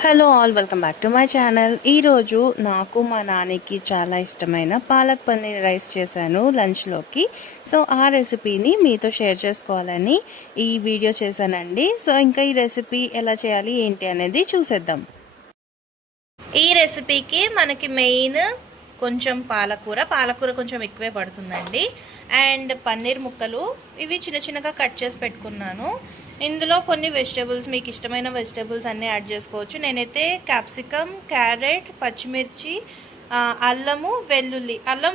Hello all, welcome back to my channel. ఈరోజు నాకు మా నాన్నకి చాలా ఇష్టమైన పాలక్ పన్నీర్ రైస్ చేశాను లంచ్లోకి. సో ఆ రెసిపీని మీతో షేర్ చేసుకోవాలని ఈ వీడియో చేశానండి. సో ఇంకా ఈ రెసిపీ ఎలా చేయాలి ఏంటి అనేది చూసేద్దాం. ఈ రెసిపీకి మనకి మెయిన్ కొంచెం పాలకూర కొంచెం ఎక్కువే పడుతుందండి. అండ్ పన్నీర్ ముక్కలు ఇవి చిన్న చిన్నగా కట్ చేసి పెట్టుకున్నాను. ఇందులో కొన్ని వెజిటేబుల్స్, మీకు ఇష్టమైన వెజిటేబుల్స్ అన్నీ యాడ్ చేసుకోవచ్చు. నేనైతే క్యాప్సికమ్, క్యారెట్, పచ్చిమిర్చి, అల్లం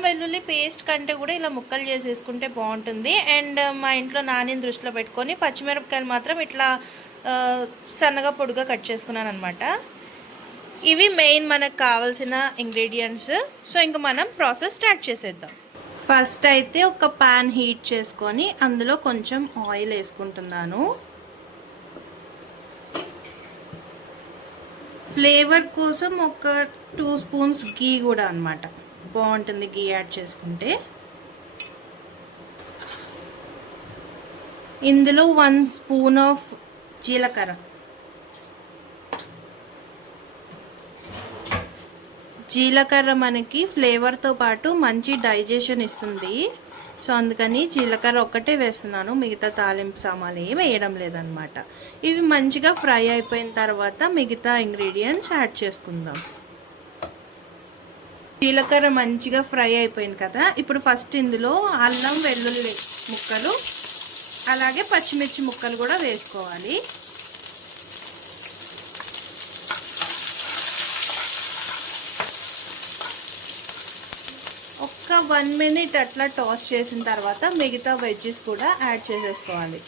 వెల్లుల్లి పేస్ట్ కంటే కూడా ఇలా ముక్కలు చేసేసుకుంటే బాగుంటుంది. అండ్ మా ఇంట్లో నానిని దృష్టిలో పెట్టుకొని పచ్చిమిరపకాయలు మాత్రం ఇట్లా సన్నగా పొడిగా కట్ చేసుకున్నాను అనమాట. ఇవి మెయిన్ మనకు కావాల్సిన ఇంగ్రీడియంట్స్. సో ఇంకా మనం ప్రాసెస్ స్టార్ట్ చేసేద్దాం. ఫస్ట్ అయితే ఒక ప్యాన్ హీట్ చేసుకొని అందులో కొంచెం ఆయిల్ వేసుకుంటున్నాను. ఫ్లేవర్ కోసం ఒక 2 స్పూన్స్ గీ కూడా అనమాట, బాగుంటుంది గీ యాడ్ చేసుకుంటే. ఇందులో 1 స్పూన్ ఆఫ్ జీలకర్ర. జీలకర్ర మనకి ఫ్లేవర్తో పాటు మంచి డైజెషన్ ఇస్తుంది. సో అందుకని జీలకర్ర ఒక్కటే వేస్తున్నాను, మిగతా తాలింపు సామాన్లు ఏమి వేయడం లేదనమాట. ఇవి మంచిగా ఫ్రై అయిపోయిన తర్వాత మిగతా ఇంగ్రీడియంట్స్ యాడ్ చేసుకుందాం. జీలకర్ర మంచిగా ఫ్రై అయిపోయింది కదా, ఇప్పుడు ఫస్ట్ ఇందులో అల్లం వెల్లుల్లి ముక్కలు అలాగే పచ్చిమిర్చి ముక్కలు కూడా వేసుకోవాలి. ఒక 1 మినిట్ అట్లా టాస్ చేసిన తర్వాత మిగతా వెజ్జెస్ కూడా యాడ్ చేసేసుకోవాలి.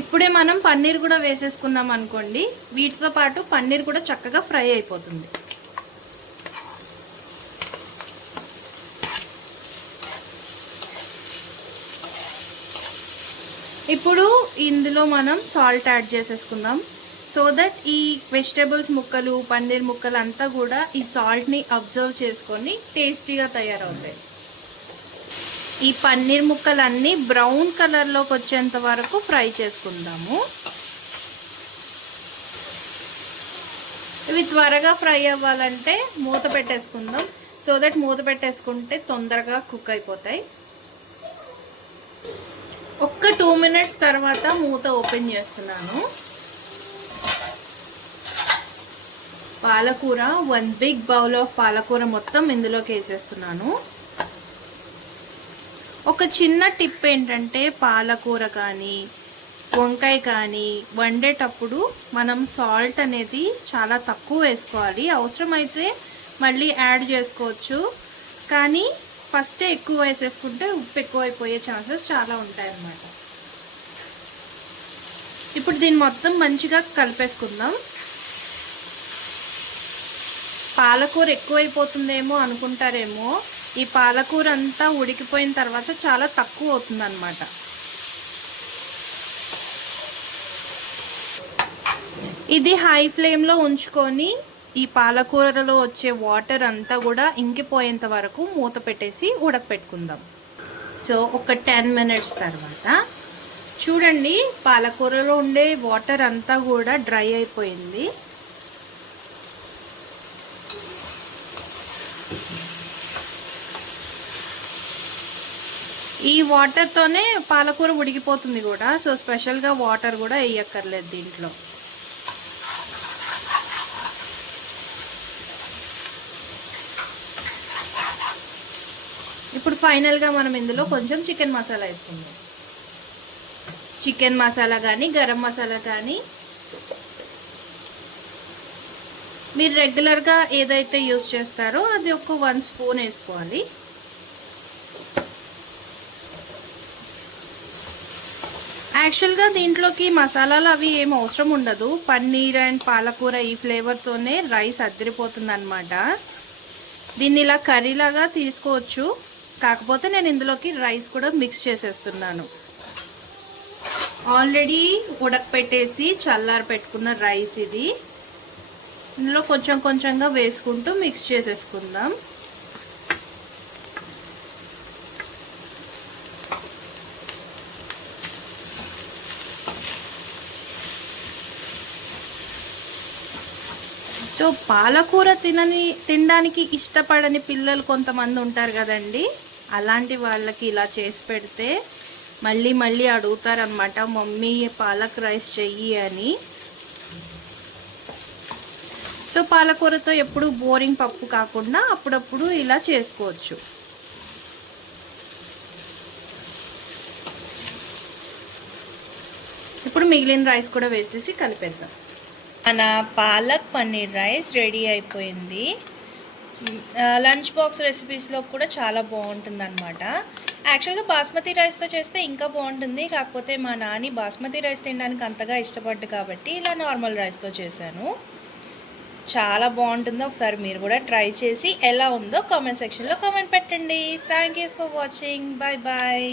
ఇప్పుడే మనం పన్నీర్ కూడా వేసేసుకున్నాం అనుకోండి, వీటితో పాటు పన్నీర్ కూడా చక్కగా ఫ్రై అయిపోతుంది. ఇప్పుడు ఇందులో మనం సాల్ట్ యాడ్ చేసేసుకుందాం. సో దట్ ఈ వెజిటేబుల్స్ ముక్కలు, పన్నీర్ ముక్కలు అంతా కూడా ఈ సాల్ట్ని అబ్జర్వ్ చేసుకొని టేస్టీగా తయారవుతాయి. ఈ పన్నీర్ ముక్కలన్నీ బ్రౌన్ కలర్లోకి వచ్చేంత వరకు ఫ్రై చేసుకుందాము. ఇవి త్వరగా ఫ్రై అవ్వాలంటే మూత పెట్టేసుకుందాం. సో దట్ మూత పెట్టేసుకుంటే తొందరగా కుక్ అయిపోతాయి. ఒక్క 2 మినిట్స్ తర్వాత మూత ఓపెన్ చేస్తున్నాను. పాలకూర 1 బిగ్ బౌల్ ఆఫ్ పాలకూర మొత్తం ఇందులోకి వేసేస్తున్నాను. ఒక చిన్న టిప్ ఏంటంటే, పాలకూర కానీ వంకాయ కానీ వండేటప్పుడు మనం సాల్ట్ అనేది చాలా తక్కువ వేసుకోవాలి. అవసరమైతే మళ్ళీ యాడ్ చేసుకోవచ్చు, కానీ ఫస్టే ఎక్కువ వేసేసుకుంటే ఉప్పు ఎక్కువైపోయే ఛాన్సెస్ చాలా ఉంటాయన్నమాట. ఇప్పుడు దీన్ని మొత్తం మంచిగా కలిపేసుకుందాం. పాలకూర ఎక్కువైపోతుందేమో అనుకుంటారేమో, ఈ పాలకూర అంతా ఉడికిపోయిన తర్వాత చాలా తక్కువ అవుతుంది అన్నమాట. ఇది హై ఫ్లేమ్లో ఉంచుకొని ఈ పాలకూరలో వచ్చే వాటర్ అంతా కూడా ఇంకిపోయేంత వరకు మూత పెట్టేసి ఉడకపెట్టుకుందాం. సో ఒక 10 మినిట్స్ తర్వాత చూడండి, పాలకూరలో ఉండే వాటర్ అంతా కూడా డ్రై అయిపోయింది. ఈ వాటర్తోనే పాలకూర ఉడికిపోతుంది కూడా. సో స్పెషల్గా వాటర్ కూడా వేయక్కర్లేదు దీంట్లో. ఇప్పుడు ఫైనల్గా మనం ఇందులో కొంచెం చికెన్ మసాలా వేసుకుందాం. చికెన్ మసాలా కానీ గరం మసాలా కానీ మీరు రెగ్యులర్గా ఏదైతే యూజ్ చేస్తారో అది ఒక 1 స్పూన్ వేసుకోవాలి. యాక్చువల్గా దీంట్లోకి మసాలాలు అవి ఏం అవసరం ఉండదు. పన్నీర్ అండ్ పాలకూర ఈ ఫ్లేవర్తోనే రైస్ అద్దరిపోతుంది అనమాట. దీన్ని ఇలా కర్రీలాగా తీసుకోవచ్చు, కాకపోతే నేను ఇందులోకి రైస్ కూడా మిక్స్ చేసేస్తున్నాను. ఆల్రెడీ ఉడకపెట్టేసి చల్లారి పెట్టుకున్న రైస్ ఇది. ఇందులో కొంచెం కొంచెంగా వేసుకుంటూ మిక్స్ చేసేసుకుందాం. సో పాలకూర తినడానికి ఇష్టపడని పిల్లలు కొంతమంది ఉంటారు కదండి, అలాంటి వాళ్ళకి ఇలా చేసి పెడితే మళ్ళీ మళ్ళీ అడుగుతారనమాట, మమ్మీ పాలక్ రైస్ చెయ్యి అని. సో పాలకూరతో ఎప్పుడు బోరింగ్ పప్పు కాకుండా అప్పుడప్పుడు ఇలా చేసుకోవచ్చు. ఇప్పుడు మిగిలిన రైస్ కూడా వేసేసి కలిపేద్దాం. మన పాలక్ పన్నీర్ రైస్ రెడీ అయిపోయింది. లంచ్ బాక్స్ రెసిపీస్లో కూడా చాలా బాగుంటుంది అనమాట. యాక్చువల్గా బాస్మతి రైస్తో చేస్తే ఇంకా బాగుంటుంది, కాకపోతే మా నాని బాస్మతి రైస్ తినడానికి అంతగా ఇష్టపడ్డు కాబట్టి ఇలా నార్మల్ రైస్తో చేశాను. చాలా బాగుంటుందో ఒకసారి మీరు కూడా ట్రై చేసి ఎలా ఉందో కామెంట్ సెక్షన్లో కామెంట్ పెట్టండి. Thank you for watching. Bye bye.